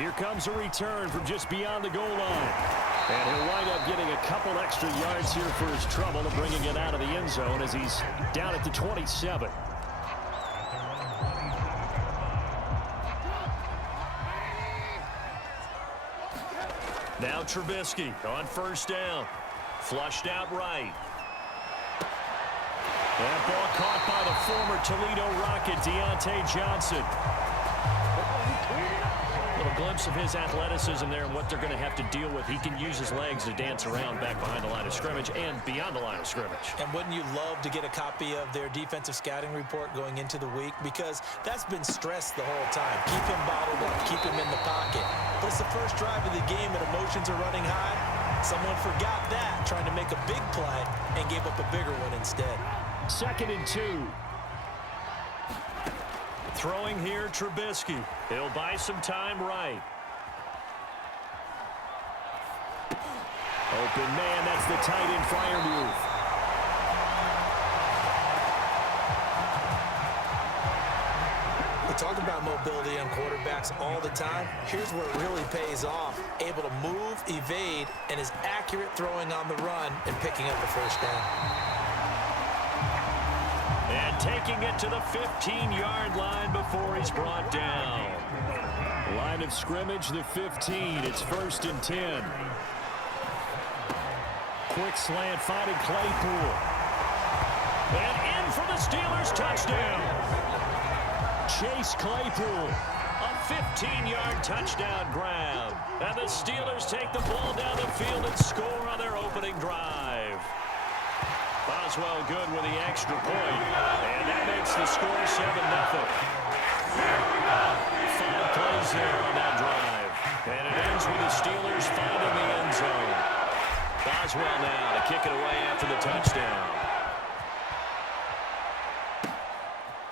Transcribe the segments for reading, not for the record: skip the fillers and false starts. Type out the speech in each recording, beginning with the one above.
Here comes a return from just beyond the goal line. And he'll wind up getting a couple extra yards here for his trouble and bringing it out of the end zone as he's down at the 27. Now Trubisky on first down. Flushed out right. That ball caught by the former Toledo Rocket, Deontay Johnson. A little glimpse of his athleticism there and what they're going to have to deal with. He can use his legs to dance around back behind the line of scrimmage and beyond the line of scrimmage. And wouldn't you love to get a copy of their defensive scouting report going into the week? Because that's been stressed the whole time. Keep him bottled up, keep him in the pocket. But it's the first drive of the game and emotions are running high. Someone forgot that, trying to make a big play and gave up a bigger one instead. 2nd and 2. Throwing here, Trubisky. He'll buy some time right. Open man, that's the tight end flyer move. We talk about mobility on quarterbacks all the time. Here's where it really pays off. Able to move, evade, and is accurate throwing on the run and picking up the first down. And taking it to the 15-yard line before he's brought down. Line of scrimmage, the 15. It's 1st and 10. Quick slant, finding Claypool. And in for the Steelers, touchdown. Chase Claypool, a 15-yard touchdown grab. And the Steelers take the ball down the field and score on their opening drive. Boswell good with the extra point. And that makes the score 7-0. 5 plays there on that drive. And it ends with the Steelers finding the end zone. Boswell now to kick it away after the touchdown.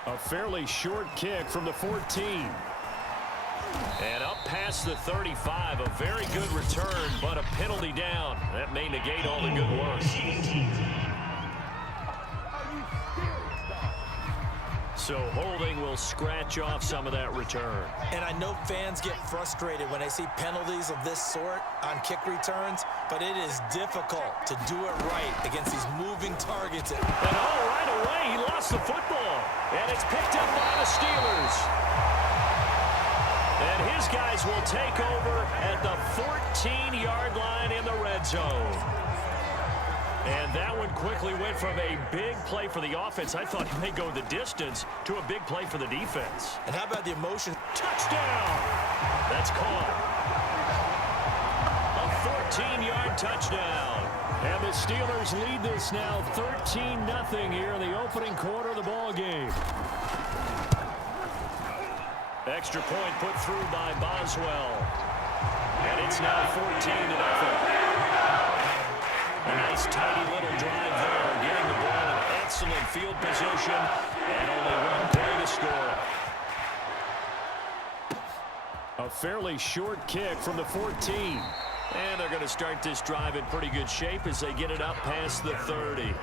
A fairly short kick from the 14. And up past the 35. A very good return, but a penalty down. That may negate all the good work. So holding will scratch off some of that return. And I know fans get frustrated when they see penalties of this sort on kick returns, but it is difficult to do it right against these moving targets. And right away, he lost the football. And it's picked up by the Steelers. And his guys will take over at the 14-yard line in the red zone. And that one quickly went from a big play for the offense. I thought he may go the distance to a big play for the defense. And how about the emotion? Touchdown! That's caught. A 14-yard touchdown. And the Steelers lead this now 13-0 here in the opening quarter of the ball game. Extra point put through by Boswell. And it's now 14-0. A nice tidy little drive there, getting the ball in excellent field position, and only one play to score. A fairly short kick from the 14. And they're going to start this drive in pretty good shape as they get it up past the 30.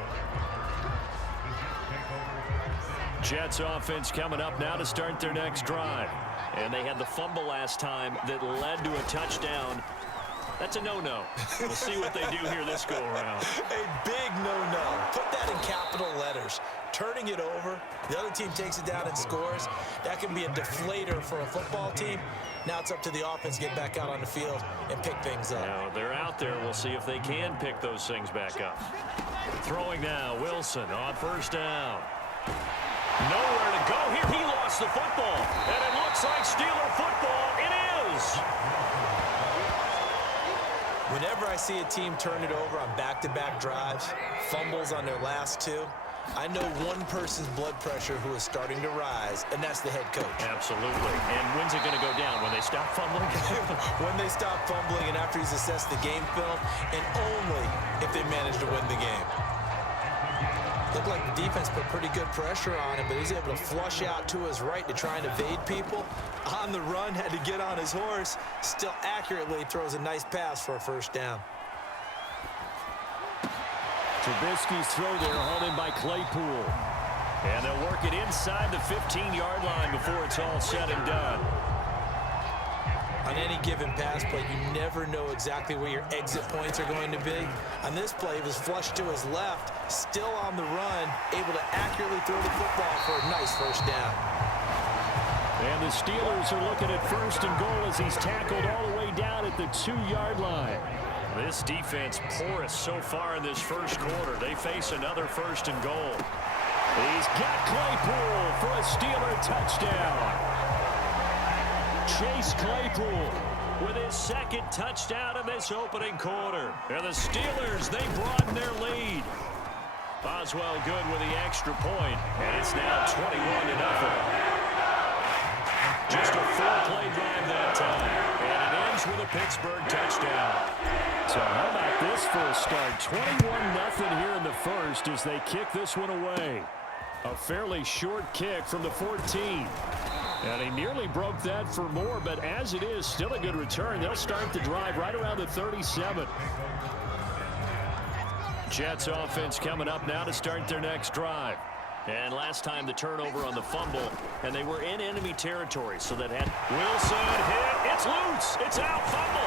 Jets offense coming up now to start their next drive. And they had the fumble last time that led to a touchdown. That's a no-no. We'll see what they do here this go-around. A big no-no. Put that in capital letters. Turning it over, the other team takes it down and scores. That can be a deflator for a football team. Now it's up to the offense to get back out on the field and pick things up. Now they're out there. We'll see if they can pick those things back up. Throwing now, Wilson on first down. Nowhere to go here. He lost the football. And it looks like Steeler football. It is. Whenever I see a team turn it over on back-to-back drives, fumbles on their last two, I know one person's blood pressure who is starting to rise, and that's the head coach. Absolutely. And when's it going to go down? When they stop fumbling? When they stop fumbling and after he's assessed the game film, and only if they manage to win the game. Looked like the defense put pretty good pressure on him, but he's able to flush out to his right to try and evade people. On the run, had to get on his horse. Still accurately throws a nice pass for a first down. Trubisky's throw there, hauled in by Claypool. And they'll work it inside the 15-yard line before it's all said and done. On any given pass play, you never know exactly where your exit points are going to be. On this play, he was flushed to his left, still on the run, able to accurately throw the football for a nice first down. And the Steelers are looking at first and goal as he's tackled all the way down at the 2-yard line. This defense porous so far in this first quarter. They face another first and goal. He's got Claypool for a Steeler touchdown. Chase Claypool with his second touchdown in this opening quarter. And the Steelers, they broaden their lead. Boswell good with the extra point, and it's now 21-0. Just a 4-play drive that time, and it ends with a Pittsburgh touchdown. So how about this for a start? 21-0 here in the first as they kick this one away. A fairly short kick from the 14. And he nearly broke that for more, but as it is, still a good return. They'll start the drive right around the 37. Jets offense coming up now to start their next drive. And last time the turnover on the fumble, and they were in enemy territory, so that had Wilson hit. It's loose. It's out. Fumble.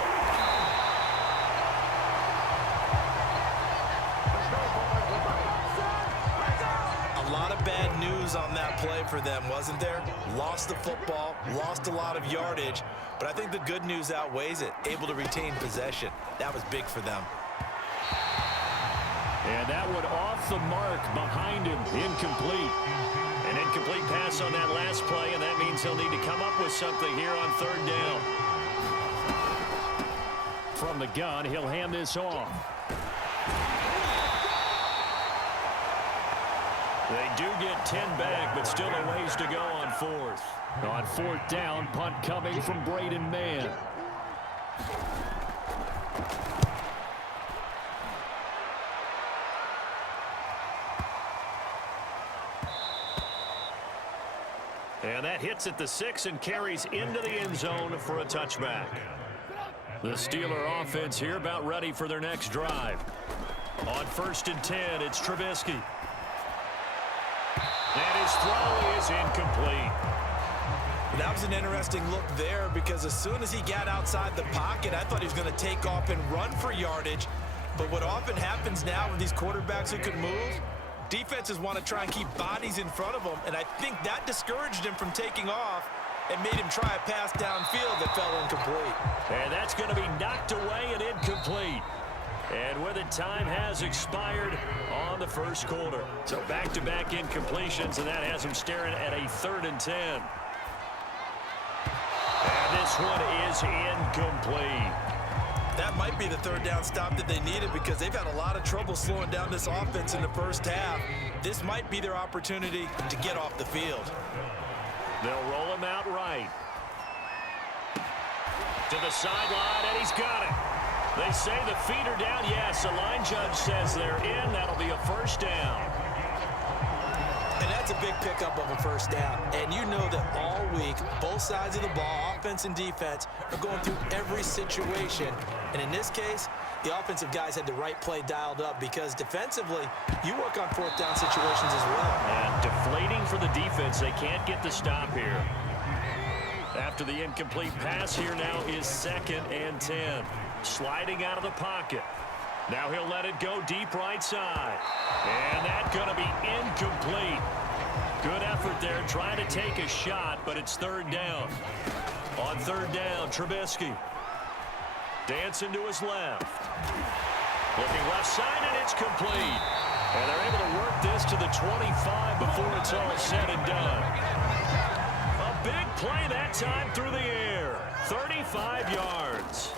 A lot of bad news on that play for them, wasn't there? Lost the football, lost a lot of yardage, but I think the good news outweighs it. Able to retain possession. That was big for them. And that one off the mark behind him. Incomplete. An incomplete pass on that last play, and that means he'll need to come up with something here on third down. From the gun, he'll hand this off. They do get 10 back, but still a ways to go on fourth. On fourth down, punt coming from Braden Mann. And that hits at the 6 and carries into the end zone for a touchback. The Steeler offense here about ready for their next drive. On 1st and 10, it's Trubisky. And his throw is incomplete. That was an interesting look there because as soon as he got outside the pocket, I thought he was going to take off and run for yardage. But what often happens now with these quarterbacks who can move, defenses want to try and keep bodies in front of them, and I think that discouraged him from taking off and made him try a pass downfield that fell incomplete. And that's going to be knocked away and incomplete. And with it, time has expired on the first quarter. So back-to-back incompletions, and that has him staring at a 3rd and 10. And this one is incomplete. That might be the third down stop that they needed because they've had a lot of trouble slowing down this offense in the first half. This might be their opportunity to get off the field. They'll roll him out right. To the sideline, and he's got it. They say the feet are down. Yes, the line judge says they're in. That'll be a first down. And that's a big pickup of a first down. And you know that all week, both sides of the ball, offense and defense, are going through every situation. And in this case, the offensive guys had the right play dialed up because defensively, you work on 4th down situations as well. And deflating for the defense. They can't get the stop here. After the incomplete pass, here now is 2nd and 10. Sliding out of the pocket. Now he'll let it go deep right side. And that's going to be incomplete. Good effort there trying to take a shot, but it's 3rd down. On 3rd down, Trubisky. Dancing to his left. Looking left side, and it's complete. And they're able to work this to the 25 before it's all said and done. A big play that time through the air. 35 yards.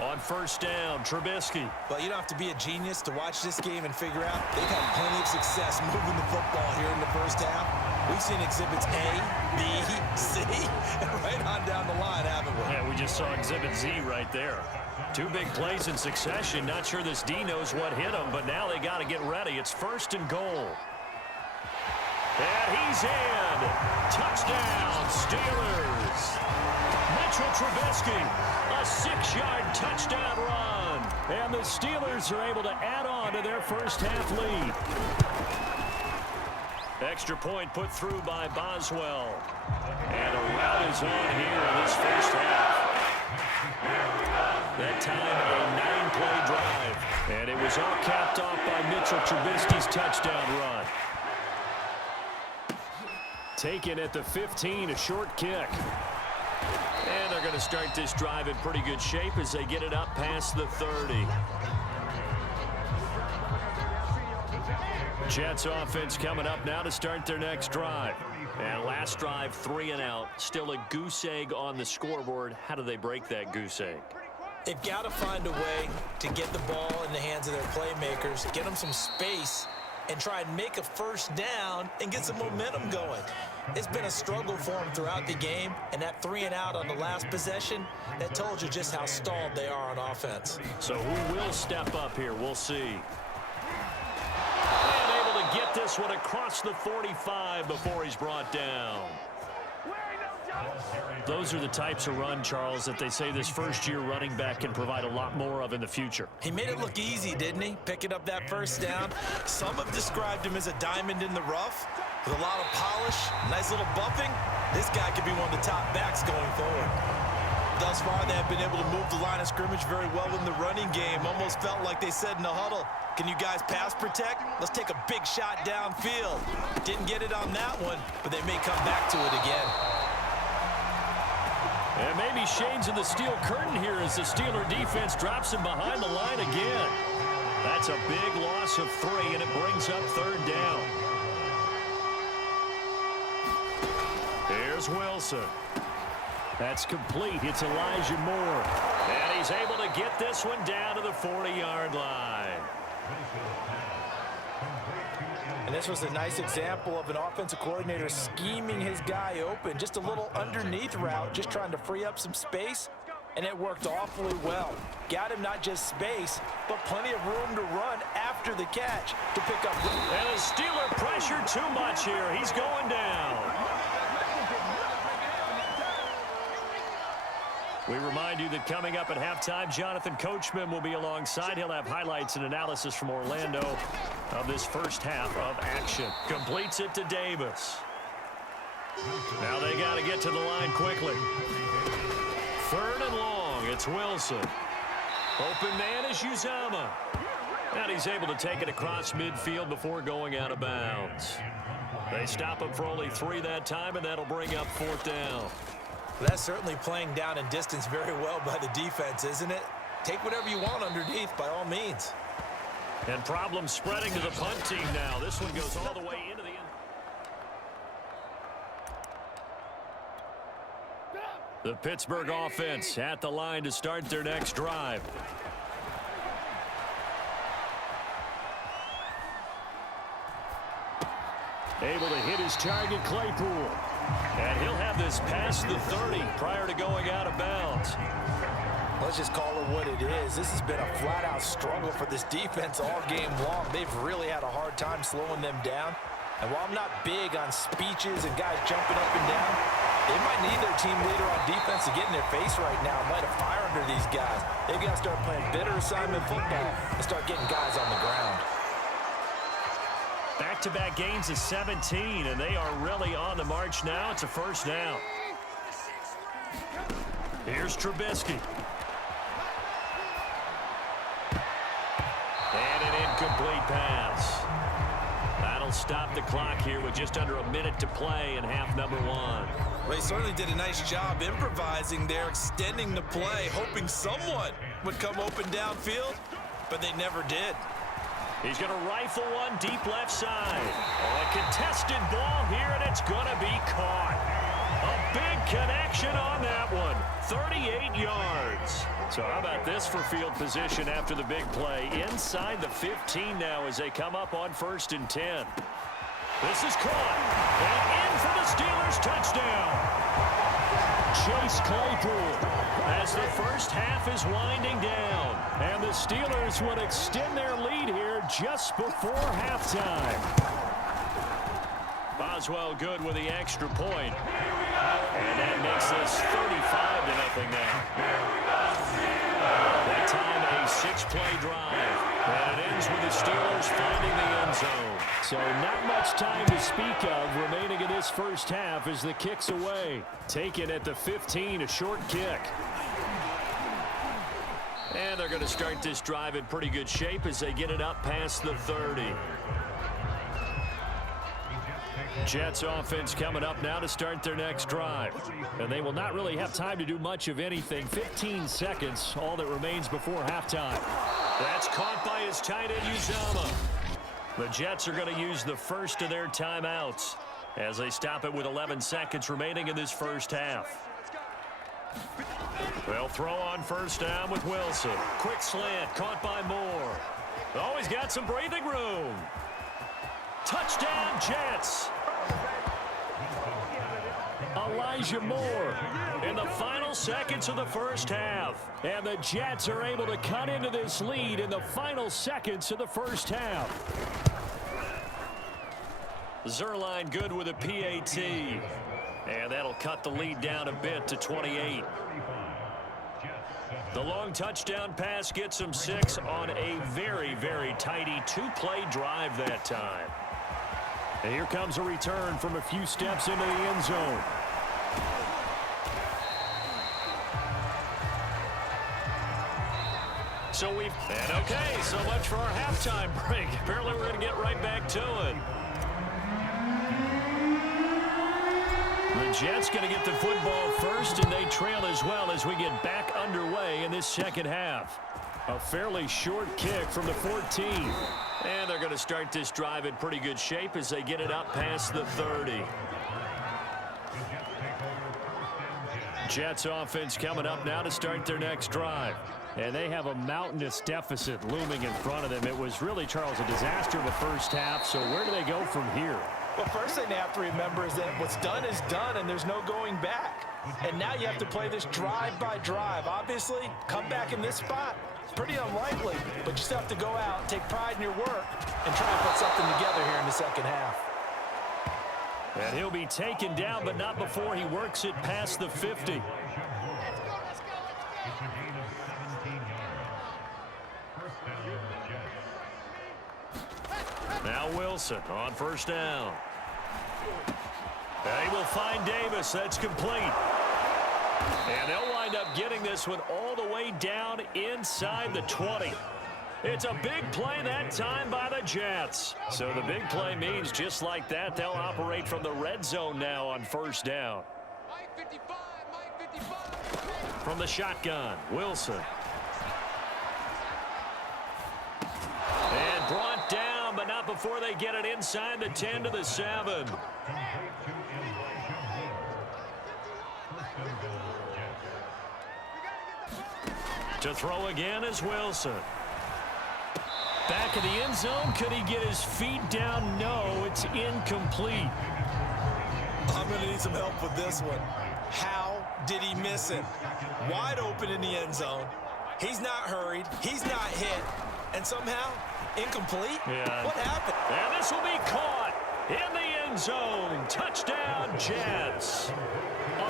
On 1st down, Trubisky. Well, you don't have to be a genius to watch this game and figure out they've had plenty of success moving the football here in the first half. We've seen exhibits A, B, C, and right on down the line, haven't we? Yeah, we just saw exhibit Z right there. 2 big plays in succession. Not sure this D knows what hit him, but now they got to get ready. It's 1st and goal. And he's in. Touchdown, Steelers. Mitchell Trubisky, a 6-yard touchdown run. And the Steelers are able to add on to their first half lead. Extra point put through by Boswell. And a rout is on here in this first half. That time, a 9-play drive. And it was all capped off by Mitchell Trubisky's touchdown run. Taken at the 15, a short kick. And they're going to start this drive in pretty good shape as they get it up past the 30. Jets offense coming up now to start their next drive. And last drive, 3 and out. Still a goose egg on the scoreboard. How do they break that goose egg? They've got to find a way to get the ball in the hands of their playmakers, get them some space, and try and make a first down and get some momentum going. It's been a struggle for them throughout the game, and that 3 and out on the last possession, that told you just how stalled they are on offense. So who will step up here? We'll see. Get this one across the 45 before he's brought down. Those are the types of run, Charles, that they say this first-year running back can provide a lot more of in the future. He made it look easy, didn't he? Picking up that first down. Some have described him as a diamond in the rough with a lot of polish, nice little buffing. This guy could be one of the top backs going forward. Thus far, they have been able to move the line of scrimmage very well in the running game. Almost felt like they said in the huddle, can you guys pass protect? Let's take a big shot downfield. Didn't get it on that one, but they may come back to it again. And maybe shades of the steel curtain here as the Steeler defense drops him behind the line again. That's a big loss of 3, and it brings up 3rd down. Here's Wilson. That's complete. It's Elijah Moore. And he's able to get this one down to the 40-yard line. And this was a nice example of an offensive coordinator scheming his guy open. Just a little underneath route, just trying to free up some space. And it worked awfully well. Got him not just space, but plenty of room to run after the catch to pick up. And the Steeler pressure too much here. He's going down. We remind you that coming up at halftime, Jonathan Coachman will be alongside. He'll have highlights and analysis from Orlando of this first half of action. Completes it to Davis. Now they got to get to the line quickly. 3rd and long. It's Wilson. Open man is Uzomah. And he's able to take it across midfield before going out of bounds. They stop him for only 3 that time, and that'll bring up 4th down. That's certainly playing down in distance very well by the defense, isn't it? Take whatever you want underneath, by all means. And problems spreading to the punt team now. This one goes all the way into the end. The Pittsburgh offense at the line to start their next drive. Able to hit his target, Claypool. And he'll have this past the 30 prior to going out of bounds. Let's just call it what it is. This has been a flat-out struggle for this defense all game long. They've really had a hard time slowing them down. And while I'm not big on speeches and guys jumping up and down, they might need their team leader on defense to get in their face right now and light a fire under these guys. They've got to start playing better assignment football and start getting guys on the ground. Back-to-back gains of 17, and they are really on the march now. It's a 1st down. Here's Trubisky. And an incomplete pass. That'll stop the clock here with just under a minute to play in half number 1. Well, he certainly did a nice job improvising there, extending the play, hoping someone would come open downfield, but they never did. He's going to rifle one deep left side. A contested ball here, and it's going to be caught. A big connection on that one. 38 yards. So how about this for field position after the big play? Inside the 15 now as they come up on 1st and 10. This is caught. And in for the Steelers touchdown. Chase Claypool as the first half is winding down. And the Steelers would extend their lead here just before halftime. Boswell good with the extra point. And that makes this 35-0 now. That time a 6-play drive. And it ends with the Steelers finding the end zone. So not much time to speak of remaining in this first half as the kick's away. Taken at the 15, a short kick. And they're going to start this drive in pretty good shape as they get it up past the 30. Jets offense coming up now to start their next drive. And they will not really have time to do much of anything. 15 seconds, all that remains before halftime. That's caught by his tight end, Uzama. The Jets are going to use the first of their timeouts as they stop it with 11 seconds remaining in this first half. They'll throw on first down with Wilson. Quick slant, caught by Moore. Oh, he's got some breathing room. Touchdown, Jets. Elijah Moore in the final seconds of the first half. And the Jets are able to cut into this lead in the final seconds of the first half. Zerline good with a PAT. And that'll cut the lead down a bit to 28. The long touchdown pass gets them 6 on a very, very tidy two-play drive that time. And here comes a return from a few steps into the end zone. So much for our halftime break. Apparently we're going to get right back to it. The Jets going to get the football first, and they trail as well as we get back underway in this second half. A fairly short kick from the 14. And they're going to start this drive in pretty good shape as they get it up past the 30. Jets offense coming up now to start their next drive. And they have a mountainous deficit looming in front of them. It was really, Charles, a disaster in the first half. So where do they go from here? Well, first thing they have to remember is that what's done is done, and there's no going back. And now you have to play this drive by drive. Obviously, come back in this spot, pretty unlikely, but you still have to go out, take pride in your work, and try and put something together here in the second half. And he'll be taken down, but not before he works it past the 50. Now Wilson on first down. And he will find Davis. That's complete. And they'll wind up getting this one all the way down inside the 20. It's a big play that time by the Jets. So the big play means just like that, they'll operate from the red zone now on first down. From the shotgun, Wilson. And brought down, but not before they get it inside the 10 to the 7. To throw again is Wilson. Back in the end zone. Could he get his feet down? No, it's incomplete. I'm going to need some help with this one. How did he miss him? Wide open in the end zone. He's not hurried. He's not hit. And somehow, incomplete? Yeah. What happened? And this will be caught in the end zone. Touchdown, Jets.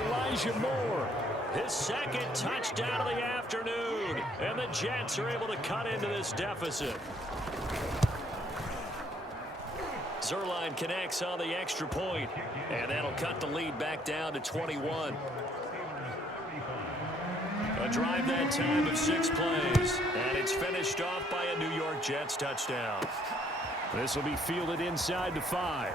Elijah Moore, his second touchdown of the afternoon. And the Jets are able to cut into this deficit. Zerline connects on the extra point, and that'll cut the lead back down to 21. A drive that time of 6 plays, and it's finished off by a New York Jets touchdown. This will be fielded inside the 5.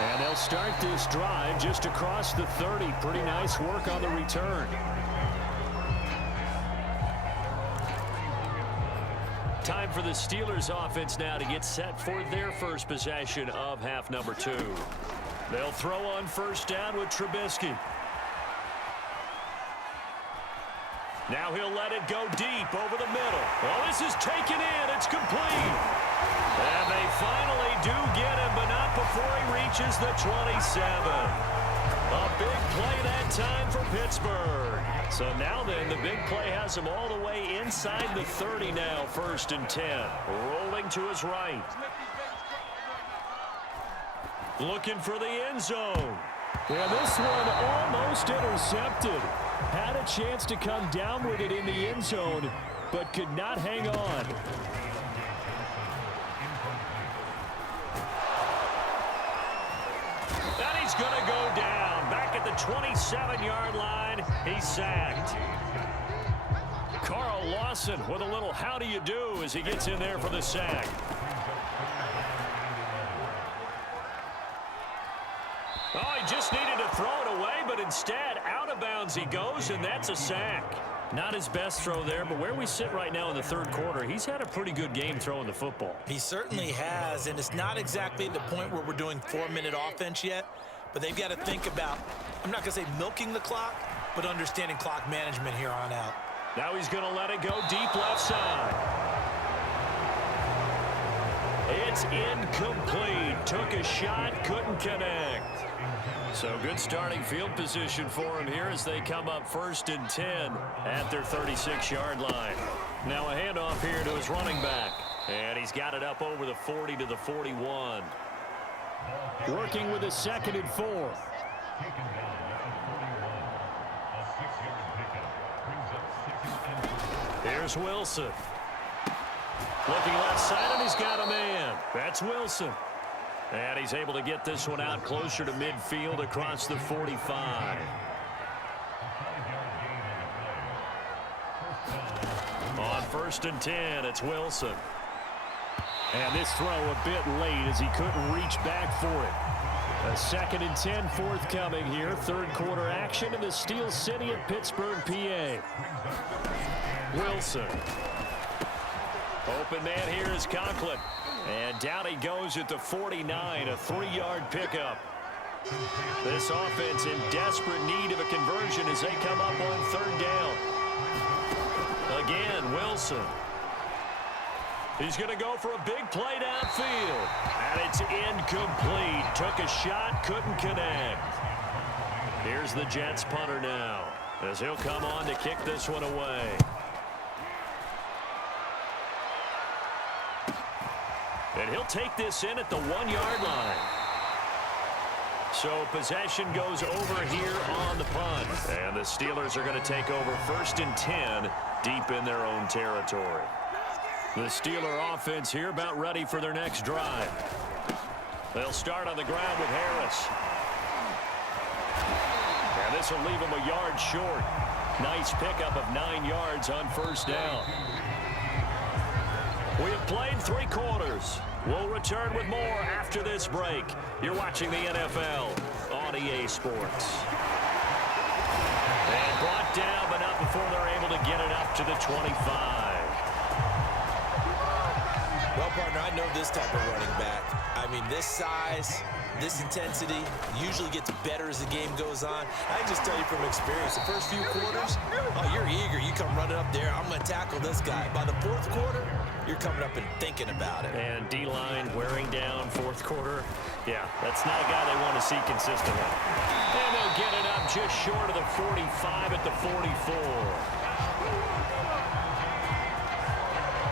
And they'll start this drive just across the 30. Pretty nice work on the return. Time for the Steelers offense now to get set for their first possession of half number 2. They'll throw on first down with Trubisky. Now he'll let it go deep over the middle. Oh, this is taken in. It's complete. And they finally do get him, but not before he reaches the 27. A big play that time for Pittsburgh. So now then, the big play has him all the way inside the 30 now, 1st and 10. Rolling to his right. Looking for the end zone. Yeah, this one almost intercepted. Had a chance to come down with it in the end zone, but could not hang on. And he's going to go down. Back at the 27-yard line, he's sacked. Carl Lawson with a little how do you do as he gets in there for the sack. Oh, he just needed to throw it away, but instead out of bounds he goes, and that's a sack. Not his best throw there, but where we sit right now in the third quarter, he's had a pretty good game throwing the football. He certainly has, and it's not exactly the point where we're doing 4-minute offense yet, but they've got to think about, I'm not going to say milking the clock, but understanding clock management here on out. Now he's going to let it go deep left side. It's incomplete. Took a shot, couldn't connect. So good starting field position for him here as they come up 1st and 10 at their 36-yard line. Now a handoff here to his running back. And he's got it up over the 40 to the 41. Working with a 2nd and 4. Here's Wilson. Looking left side, and he's got a man. That's Wilson. And he's able to get this one out closer to midfield across the 45. On 1st and 10, it's Wilson. And this throw a bit late as he couldn't reach back for it. A 2nd and 10 forthcoming here. Third quarter action in the Steel City of Pittsburgh, PA. Wilson. Open man here is Conklin. And down he goes at the 49, a 3-yard pickup. This offense in desperate need of a conversion as they come up on 3rd down. Again, Wilson. He's going to go for a big play downfield. And it's incomplete. Took a shot, couldn't connect. Here's the Jets punter now as he'll come on to kick this one away. And he'll take this in at the 1-yard line. So possession goes over here on the punt. And the Steelers are going to take over 1st and 10 deep in their own territory. The Steeler offense here about ready for their next drive. They'll start on the ground with Harris. And this will leave him a yard short. Nice pickup of 9 yards on 1st down. We have played 3 quarters. We'll return with more after this break. You're watching the NFL on EA Sports. And brought down, but not before they're able to get it up to the 25. Well, partner, I know this type of running back. I mean, this size, this intensity usually gets better as the game goes on. I can just tell you from experience, the first few quarters, oh, you're eager. You come running up there. I'm going to tackle this guy. By the 4th quarter, you're coming up and thinking about it. And D-line wearing down 4th quarter. Yeah, that's not a guy they want to see consistently. And they'll get it up just short of the 45 at the 44.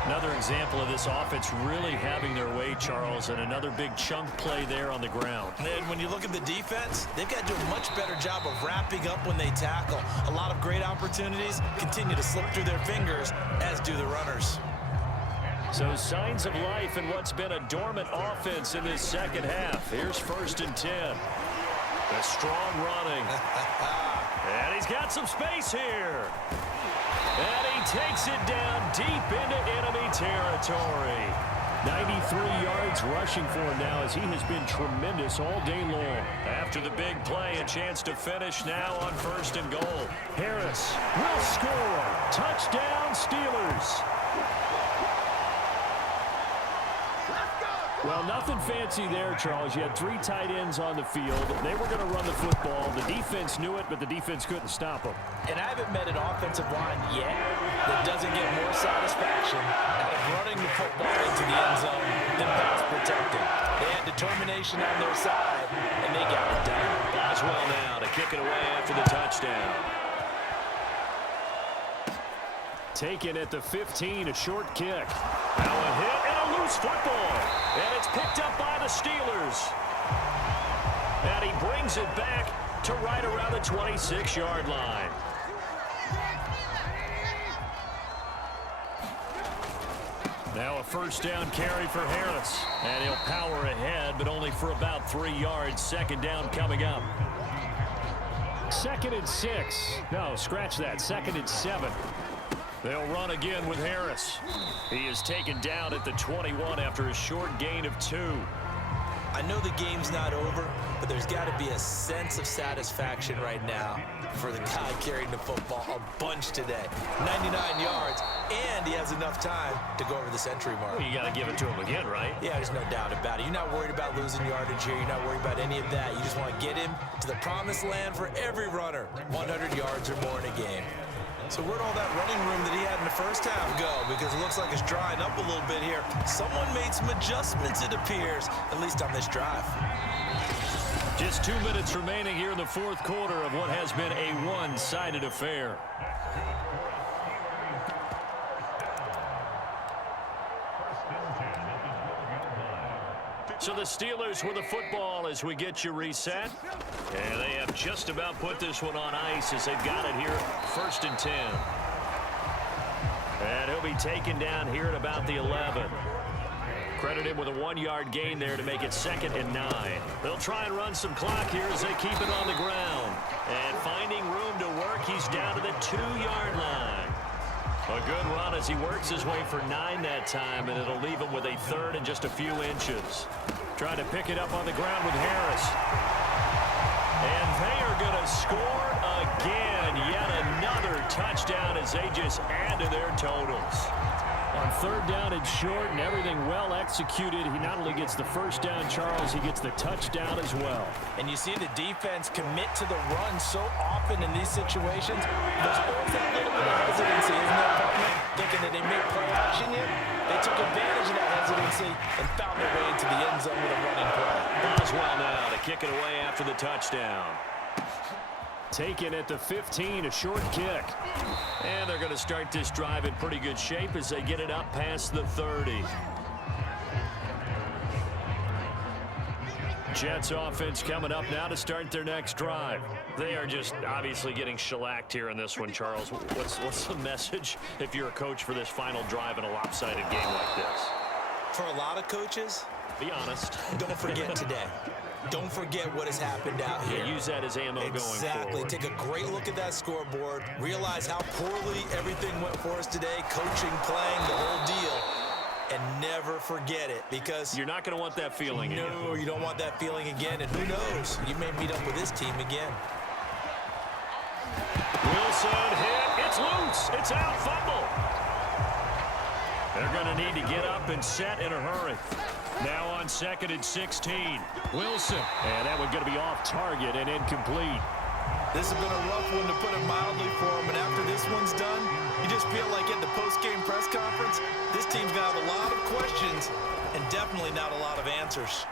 Another example of this offense really having their way, Charles, and another big chunk play there on the ground. And when you look at the defense, they've got to do a much better job of wrapping up when they tackle. A lot of great opportunities continue to slip through their fingers, as do the runners. So signs of life in what's been a dormant offense in this second half. Here's 1st and 10. A strong running. And he's got some space here. And he takes it down deep into enemy territory. 93 yards rushing for him now as he has been tremendous all day long. After the big play, a chance to finish now on 1st and goal. Harris will score. Touchdown, Steelers. Well, nothing fancy there, Charles. You had 3 tight ends on the field. They were going to run the football. The defense knew it, but the defense couldn't stop them. And I haven't met an offensive line yet that doesn't get more satisfaction out of running the football into the end zone than pass protecting. They had determination on their side, and they got it done. Boswell now to kick it away after the touchdown. Taken at the 15, a short kick. Now a hit and a loose football. And it's picked up by the Steelers. And he brings it back to right around the 26-yard line. Now a 1st down carry for Harris. And he'll power ahead, but only for about 3 yards. 2nd down coming up. 2nd and 6. No, scratch that. 2nd and 7. They'll run again with Harris. He is taken down at the 21 after a short gain of 2. I know the game's not over, but there's got to be a sense of satisfaction right now for the guy carrying the football a bunch today. 99 yards, and he has enough time to go over the century mark. Well, you got to give it to him again, right? Yeah, there's no doubt about it. You're not worried about losing yardage here. You're not worried about any of that. You just want to get him to the promised land for every runner. 100 yards or more in a game. So where'd all that running room that he had in the first half go? Because it looks like it's drying up a little bit here. Someone made some adjustments, it appears, at least on this drive. Just 2 minutes remaining here in the fourth quarter of what has been a one-sided affair. So the Steelers with the football as we get you reset. And they have just about put this one on ice as they've got it here, 1st and 10. And he'll be taken down here at about the 11. Credit him with a 1-yard gain there to make it 2nd and 9. They'll try and run some clock here as they keep it on the ground. And finding room to work, he's down to the 2-yard line. A good run as he works his way for 9 that time, and it'll leave him with a 3rd and just a few inches. Trying to pick it up on the ground with Harris. And they are going to score again. Yet another touchdown as they just add to their totals. On 3rd down and short and everything well executed, he not only gets the first down, Charles, he gets the touchdown as well. And you see the defense commit to the run so often in these situations. There's always that little bit of hesitancy, isn't there, partner? Thinking that they may play action yet. They took advantage of that hesitancy and found their way into the end zone with a running play. Boswell now to kick it away after the touchdown. Taken at the 15, a short kick. And they're going to start this drive in pretty good shape as they get it up past the 30. Jets offense coming up now to start their next drive. They are just obviously getting shellacked here in this one, Charles. What's the message if you're a coach for this final drive in a lopsided game like this? For a lot of coaches, be honest. Don't forget today. Don't forget what has happened out here. Yeah, use that as ammo going forward. Exactly. Take a great look at that scoreboard. Realize how poorly everything went for us today. Coaching, playing, the whole deal. And never forget it, because you're not going to want that feeling again. No, you don't want that feeling again. And who knows? You may meet up with this team again. Wilson hit. It's loose. It's out. Fumble. They're going to need to get up and set in a hurry. Now on 2nd and 16. Wilson. And that one's going to be off target and incomplete. This has been a rough one, to put it mildly, for him. And after this one's done, you just feel like at the post-game press conference, this team's going to have a lot of questions and definitely not a lot of answers.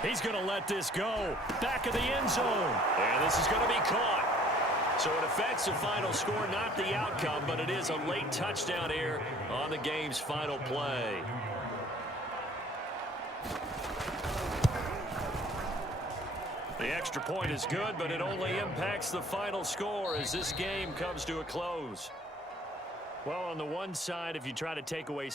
He's going to let this go. Back of the end zone. And this is going to be caught. So it affects the final score, not the outcome, but it is a late touchdown here on the game's final play. The extra point is good, but it only impacts the final score as this game comes to a close. Well, on the one side, if you try to take away